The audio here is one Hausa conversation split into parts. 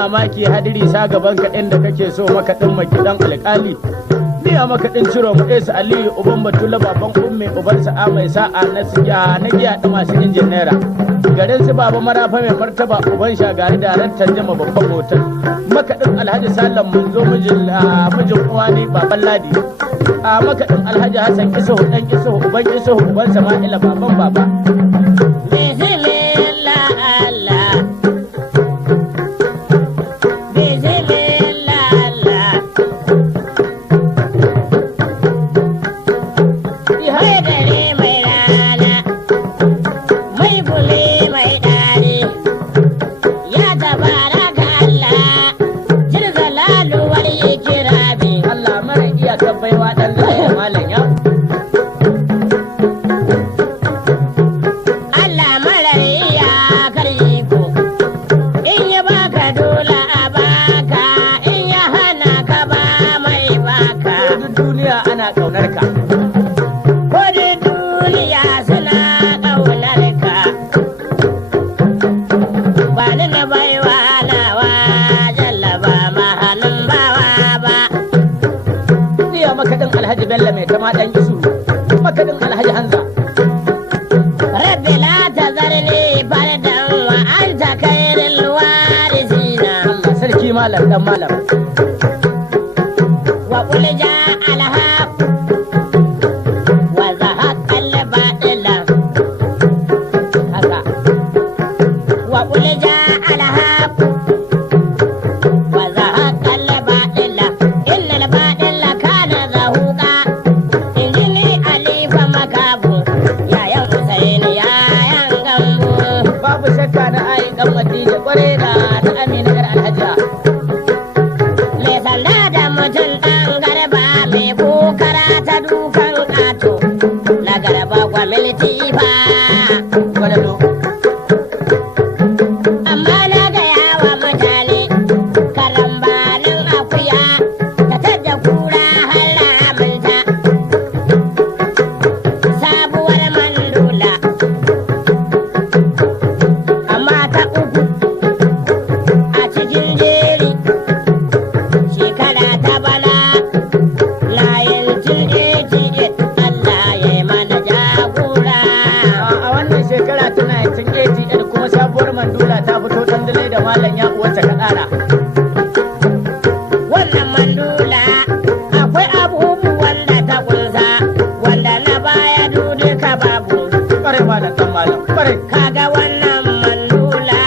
mamaki hadiri sa gaban kaɗin da kake so makaɗin makiɗan alƙali. Ni a makaɗin ciro mu Esu Aliyu uban Batula baban umme uban sa'a mai sa'a na giya da masu injin naira. Garin su baba marafa mai martaba uban shagari da rantar jama babban hotel. Makaɗin Alhaji Salam Munzo mijin uwani baban Ladi. A makaɗin Alhaji Hassan Isuhu ɗan Isuhu uban Isuhu uban Sama'ila baban baba. Alhaji Bello mai tama dan isu makadin Alhaji Hanza Rabbi la tazarni fardan wa anta khairul warisina Allah sarki malam dan malam wa qul ja alhaq wa zahaq al batila haka wa qul ja alhaq wa zahaq al batila innal batila kana zahuqa dan Madina kware da ta Amina gar Alhaja me sanda da mutum dan garba me kokara ta dukan kato na garba kwa militi fa wadado amma na ga yawa mutane karambanin akuya ta tadda kura har ramunta sabuwar mandula malam ya uwarta ka tsara wannan mandula akwai abubuwan da ta kunsa wanda na baya duka babu kware malam dan malam kware kaga wannan mandula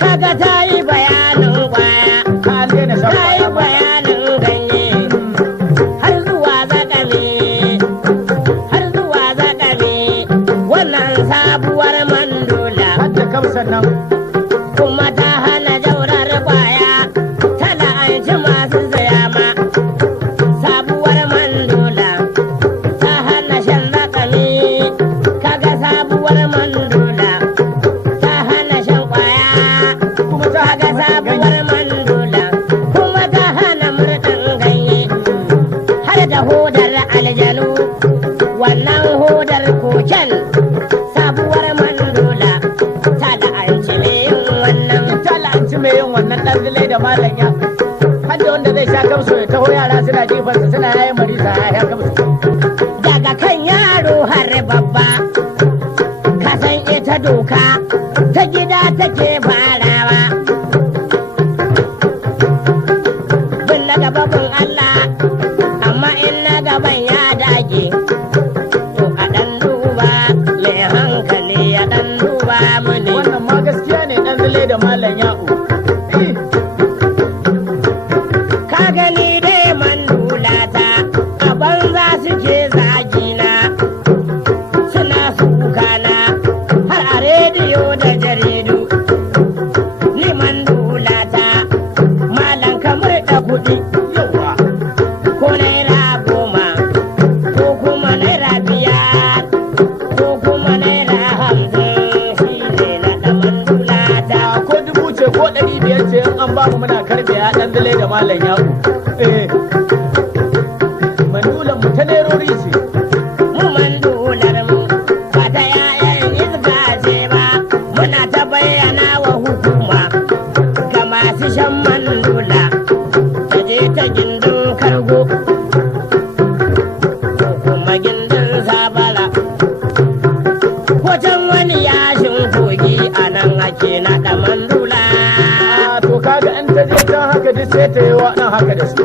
kaga ta yi bayanin kwaya ta yi bayanin ganye har zuwa zakami wannan sabuwar sannan kuma ta hana jaurar kwaya ta la'anci masu zayama sabuwar mandula ta hana shan zakami kaga sabuwar mandula ta hana shan kwaya kaga sabuwar mandula kuma ta hana murɗin ganye har da hodar aljanu wannan hodar koken sabuwar mandula mai yin wannan ɗan zilai da malam ya hadda wanda zai sha kamsu ya taho yara suna jifansa suna yayin marisa ya sha kamsu daga kan yaro har babba ka san ita doka ta gida take farawa bin na gaba bin Allah amma in na gaban ya dage to a ɗan duba mai hankali ya ɗan duba mini wannan ma gaskiya ne ɗan zilai da malam ya'u gani dai mandulata a banza suke zagina suna sukana har a rediyo da jaridu ni mandulata malam kamar da kuɗi yawa ko naira 10 ko kuma naira 5 ko kuma naira 50 shine na da mandulata ko 1000 ce ko 500 ce in an ba mu muna karbe ya dan dale da malam ya'u mandulan mu ta nerori ce mu mandular mu ba ta yayan izga ce ba muna ta bayyana bayyana wa hukuma ga masu shan mandula ta je ta gindin kargo ko kuma gindin sabara wajen wani yashin kogi a nan ake naɗa mandula. To kaga in ta je can haka duk sai ta yi wa ɗan haka da su.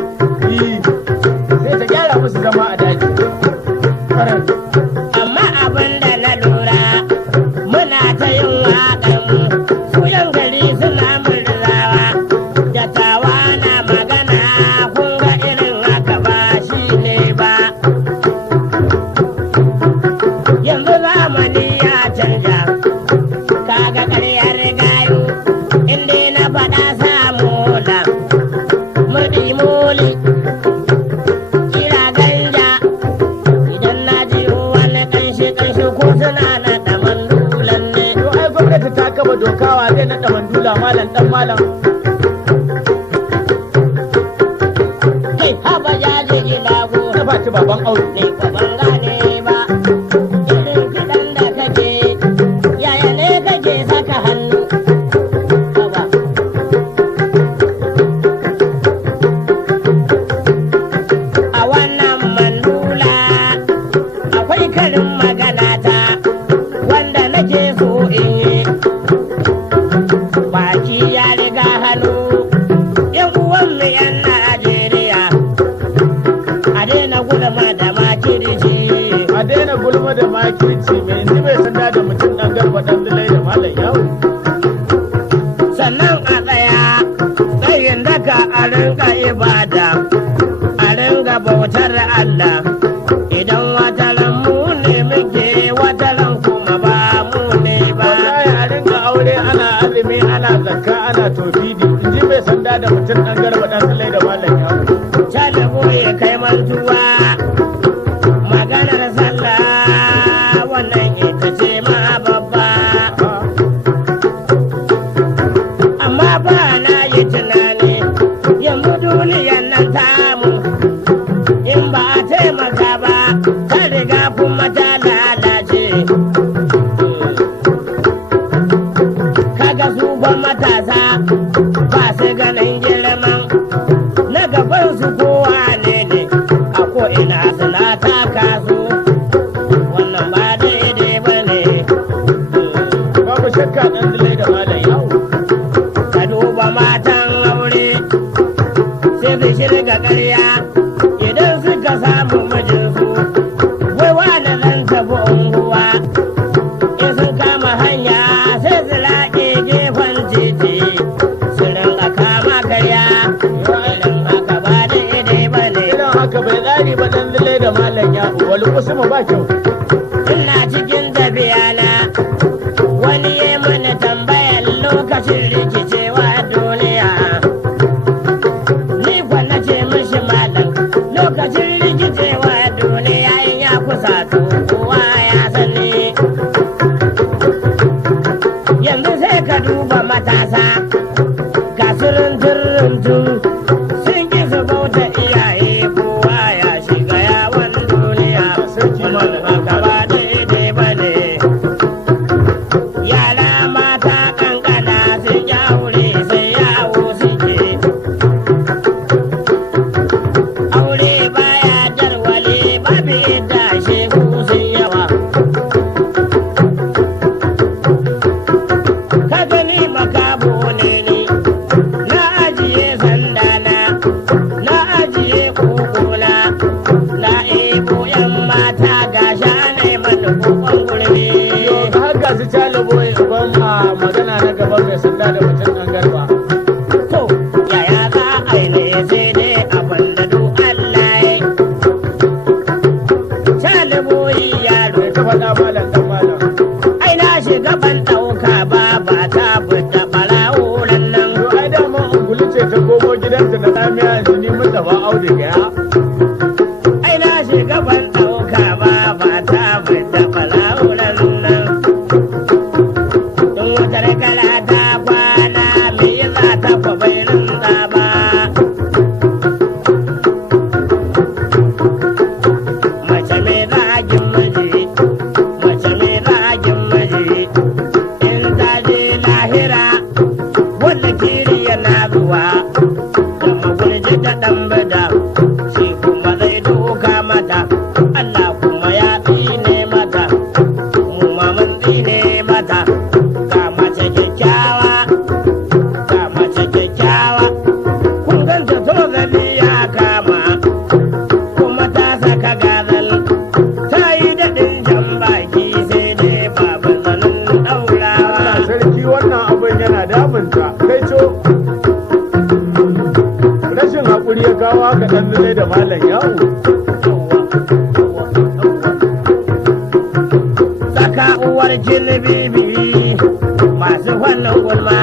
Sai ta gyara musu zama a daji. Amma abin da na lura muna ta yin waƙan su yan gari suna murzawa dattawa na magana kun ga irin haka ba shi ne ba. Yanzu zamani ya canja kaga ƙaryar gayu inda na faɗa samu da murɗi muli kira ganja idan na ji wani ƙanshi ko suna na da mandulan ne. To ai gwamnati ta kaba dokawa zai naɗa mandula malam ɗan malam. Kai haba jaje gilago Na faci baban Audu. ne ko ban gane ba irin kiɗan da kake yaya ne kake saka hannu haba. A wannan mandula akwai karin magana ta wanda nake so in yi baki ya riga hannu yan uwanmu yan Najeriya a daina gudama da makirci. A daina gulma da makirci mai inji bai sanda da mutum ɗan garba ɗan dilai da malam yawo. Sannan a tsaya tsayin daka a rinka ibada a ringa bautar Allah idan wataran mu ne muke wataran kuma ba mu ne ba. Wallahi a ringa aure ana azumi ana zakka ana tofidi inji bai sanda da mutum ɗan garba ɗan dilai da malam yawo. Talibu ya kai mantuwa maganar sallah wannan ita ce ma babba. Amma ba na yi tunani yanzu duniyan nan tamu in ba a taimaka ba ta riga kuma ta lalace. Kaga su ba matasa ba su ganin girman na gaban su kowa ne ne a ko'ina suna taka su wannan ba daidai ba ne. Babu shakka ɗan dilai da malam yawo. Ka duba matan aure sai su shirga ƙarya idan suka samu mijinsu wai wani zan tafi unguwa in sun kama hanya sai su laƙe gefen titi su rinka kama karya irin haka ba daidai ba ne. Irin haka bai tsari ba ɗan dilai da malam yawo. Wani kusuma ba kyau. Ina cikin tafiya na wani ya mana tambayar lokacin rikicewa duniya. Ni kwa na ce mishi malam lokacin rikicewa duniya in ya kusa to kowa ya sani. Yanzu sai ka duba matasa ga turun sun ki su bauta iyaye kowa ya shiga yawon duniya. Sarki malam. Haka ba daidai ba ne. Yara mata kankana sun yi aure sai yawo suke. Aure baya jarwale babu yadda shegu sun yawa. Ka gani makabo ne ni, na ajiye sandana, na ajiye kokona, na ebo yan mata ga shanai mana kokon gurbi. Haka su talibo ban ma magana na gaban mai sanda da mutum ɗan garba. To, yaya za a yi ne sai dai abin da duk Allah ya taliboyi yaro. Bai ta faɗa malam ɗan malam. Ai na shiga ban ɗauka ba ba ta fita ɓarawo nan. To ai dama ungulu ce ta komo gidanta na tsamiya yanzu ni Mustapha Audu gaya. Ai na shiga ban ɗauka ba ba ta fita ɓarawo nan. Don wutar kala ta kwana me yasa ta fa bai rinza ba. Mace mai ragin miji, mace mai ragin miji, in ta je lahira da malam yawo. Saka uwar jini bibi masu fannin gulma